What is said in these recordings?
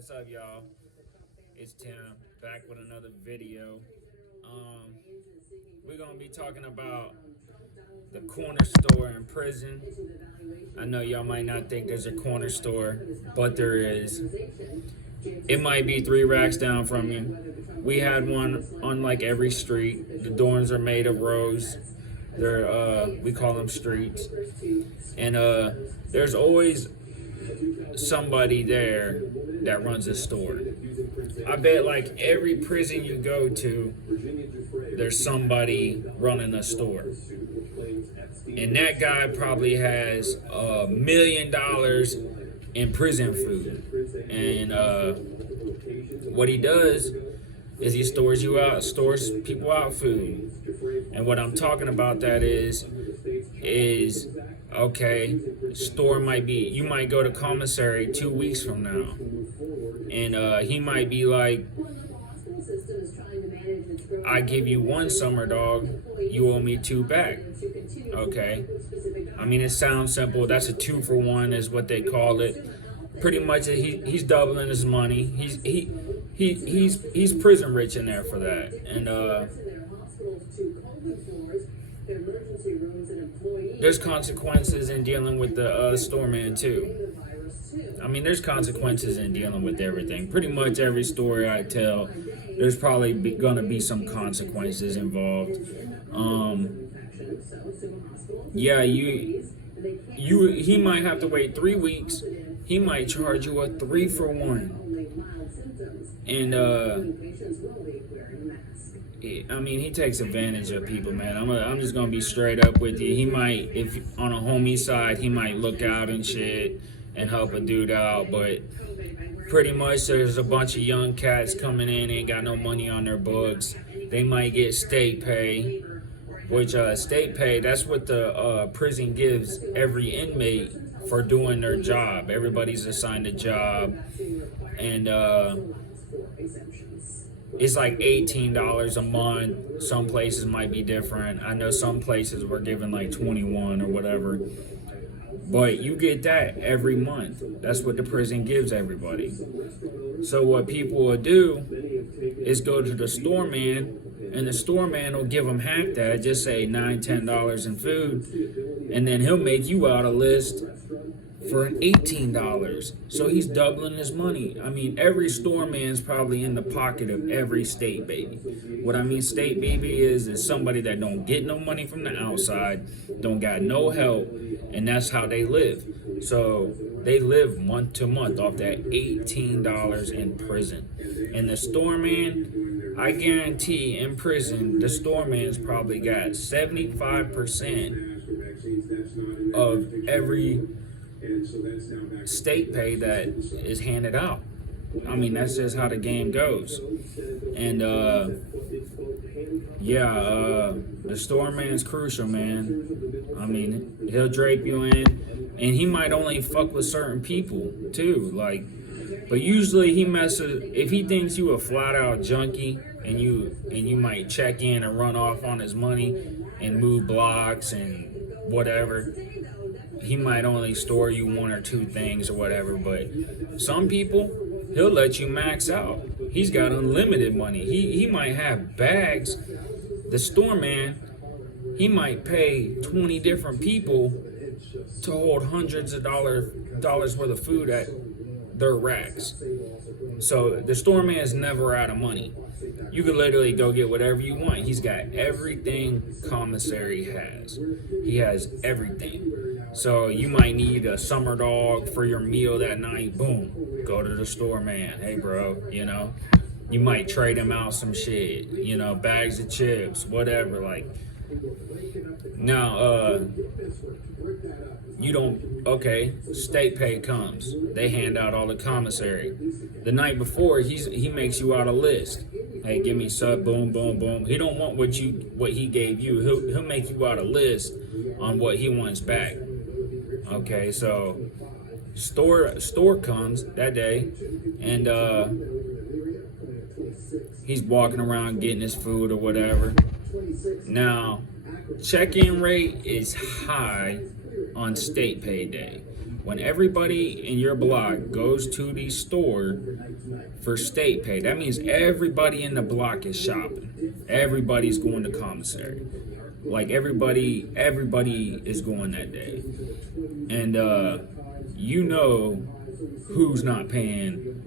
What's up, y'all? It's Tim back with another video. We're gonna be talking about the corner store in prison. I know y'all might not think there's a corner store, but there is. It might be 3 racks down from you. We had one on like every street. The dorms are made of rows. We call them streets, and there's always somebody there that runs a store. I bet like every prison you go to, there's somebody running a store. And that guy probably has $1 million in prison food. And what he does is he stores people out food. And what I'm talking about that is okay, you might go to commissary 2 weeks from now, and he might be like, I give you one summer dog, you owe me 2 back. Okay, I mean, it sounds simple. That's a 2-for-1 is what they call it. Pretty much he's doubling his money. He's prison rich in there for that. And there's consequences in dealing with the store man too. I mean, there's consequences in dealing with everything. Pretty much every story I tell, there's probably gonna be some consequences involved. Yeah, he might have to wait 3 weeks. He might charge you a 3-for-1, and I mean, he takes advantage of people, man. I'm just gonna be straight up with you. He might, if on a homie side, he might look out and shit and help a dude out, but pretty much there's a bunch of young cats coming in, ain't got no money on their books. They might get state pay, which state pay, that's what the prison gives every inmate for doing their job. Everybody's assigned a job, and it's like $18 a month. Some places might be different. I know some places were given like 21 or whatever. But you get that every month. That's what the prison gives everybody. So what people will do is go to the store man, and the store man will give them half that, just say $9, $10 in food, and then he'll make you out a list for an $18. So he's doubling his money. I mean, every store man's probably in the pocket of every state baby. What I mean state baby is somebody that don't get no money from the outside, don't got no help, and that's how they live. So they live month to month off that $18 in prison. And the store man, I guarantee in prison, the store man's probably got 75% of every state pay that is handed out. I mean, that's just how the game goes. And the store man's crucial, man. I mean, he'll drape you in, and he might only fuck with certain people too. Like, but usually he messes if he thinks you a flat out junkie, and you might check in and run off on his money and move blocks and whatever. He might only store you 1 or 2 things or whatever, but some people, he'll let you max out. He's got unlimited money. He might have bags. The store man, he might pay 20 different people to hold hundreds of dollars worth of food at their racks. So the store man's never out of money. You could literally go get whatever you want. He's got everything commissary has. He has everything. So you might need a summer dog for your meal that night. Boom, go to the store man. Hey, bro, you might trade him out some shit, bags of chips, whatever. Like, now, state pay comes. They hand out all the commissary. The night before, he makes you out a list. Hey, give me sub, boom, boom, boom. He don't want what he gave you. He'll make you out a list on what he wants back. Okay, so store comes that day, and he's walking around getting his food or whatever. Now, check-in rate is high on state pay day. when everybody in your block goes to the store for state pay, that means everybody in the block is shopping. Everybody's going to commissary. Like everybody is going that day. And you know who's not paying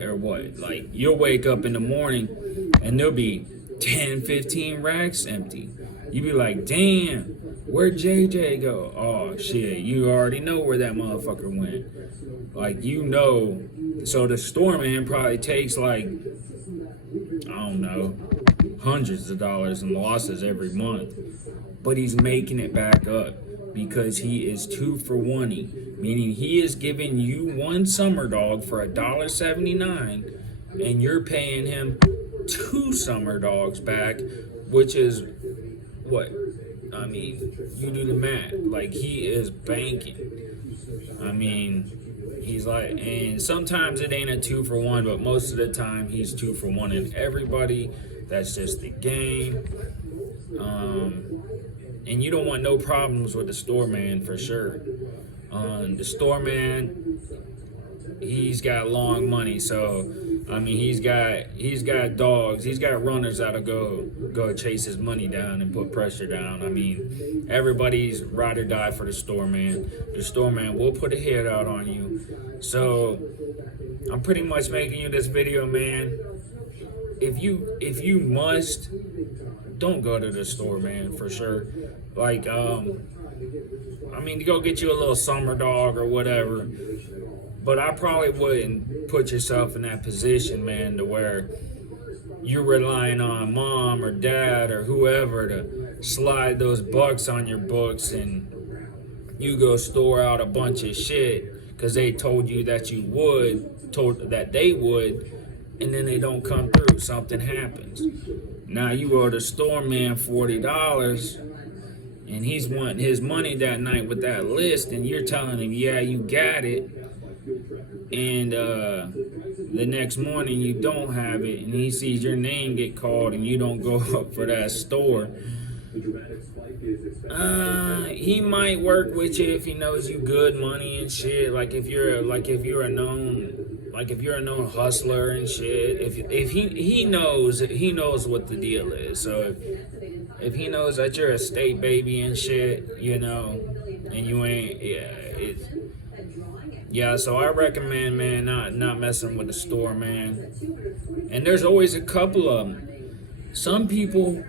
or what. Like you'll wake up in the morning and there'll be 10, 15 racks empty. You be like, damn, where'd JJ go? Oh shit, you already know where that motherfucker went. Like you know. So the store man probably takes like, I don't know, hundreds of dollars in losses every month. But he's making it back up because he is 2 for 1, meaning he is giving you one summer dog for $1.79 and you're paying him 2 summer dogs back, which is what? I mean, you do the math. Like he is banking. I mean, he's like, and sometimes it ain't a 2 for 1, but most of the time he's 2 for 1 and everybody. That's just the game. And you don't want no problems with the store man for sure. The store man, he's got long money, so I mean he's got dogs, he's got runners that'll go chase his money down and put pressure down. I mean, everybody's ride or die for the store man. The store man will put a hit out on you. So I'm pretty much making you this video, man. If you must, don't go to the store, man, for sure. Like, I mean, go get you a little summer dog or whatever. But I probably wouldn't put yourself in that position, man, to where you're relying on mom or dad or whoever to slide those bucks on your books and you go store out a bunch of shit because they told you that they would, and then they don't come through. Something happens. Now you owe the store man $40 and he's wanting his money that night with that list, and you're telling him, yeah, you got it. And the next morning you don't have it, and he sees your name get called and you don't go up for that store. He might work with you if he knows you good money and shit. Like if you're a known hustler and shit. If he knows what the deal is. So if he knows that you're a state baby and shit, you know, and you ain't, yeah, so I recommend, man, not messing with the store, man. And there's always a couple of them. Some people,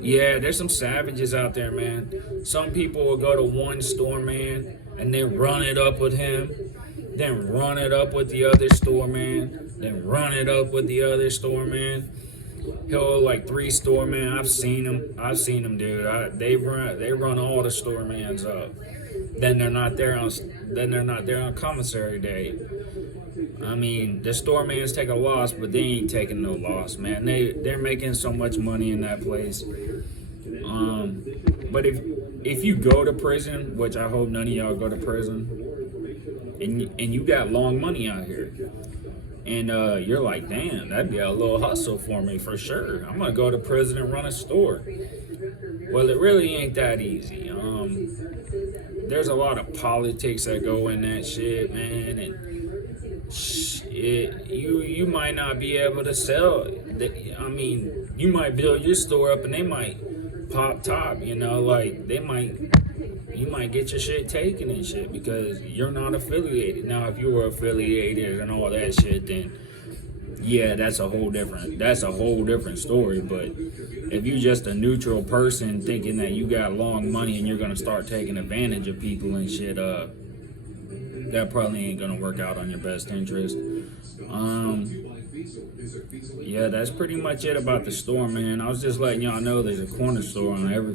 yeah, there's some savages out there, man. Some people will go to one store, man, and then run it up with him, then run it up with the other store, man, then run it up with the other store, man. He'll like 3 store, man. I've seen them, dude. They run all the store mans up. Then they're not there on commissary day. I mean, the store mans take a loss, but they ain't taking no loss, man. They're making so much money in that place. But if you go to prison, which I hope none of y'all go to prison, and you got long money out here, and you're like, damn, that'd be a little hustle for me for sure. I'm gonna go to prison and run a store. Well, it really ain't that easy. There's a lot of politics that go in that shit, man, and you might not be able to sell. I mean, you might build your store up and they might pop top, you know, like you might get your shit taken and shit because you're not affiliated. Now, if you were affiliated and all that shit, then yeah, that's a whole different story. But if you're just a neutral person thinking that you got long money and you're gonna start taking advantage of people and shit, that probably ain't gonna work out on your best interest. Yeah, that's pretty much it about the store, man. I was just letting y'all know there's a corner store on every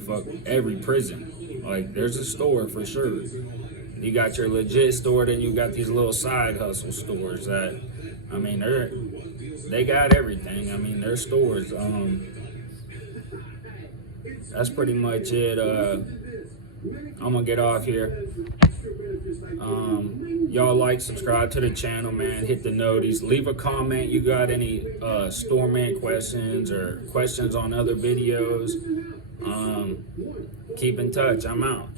prison. Like, there's a store for sure. You got your legit store, then you got these little side hustle stores that, I mean, they got everything. I mean, they're stores. That's pretty much it. I'm gonna get off here. Y'all like, subscribe to the channel, man. Hit the noties. Leave a comment. You got any store man questions or questions on other videos? Keep in touch. I'm out.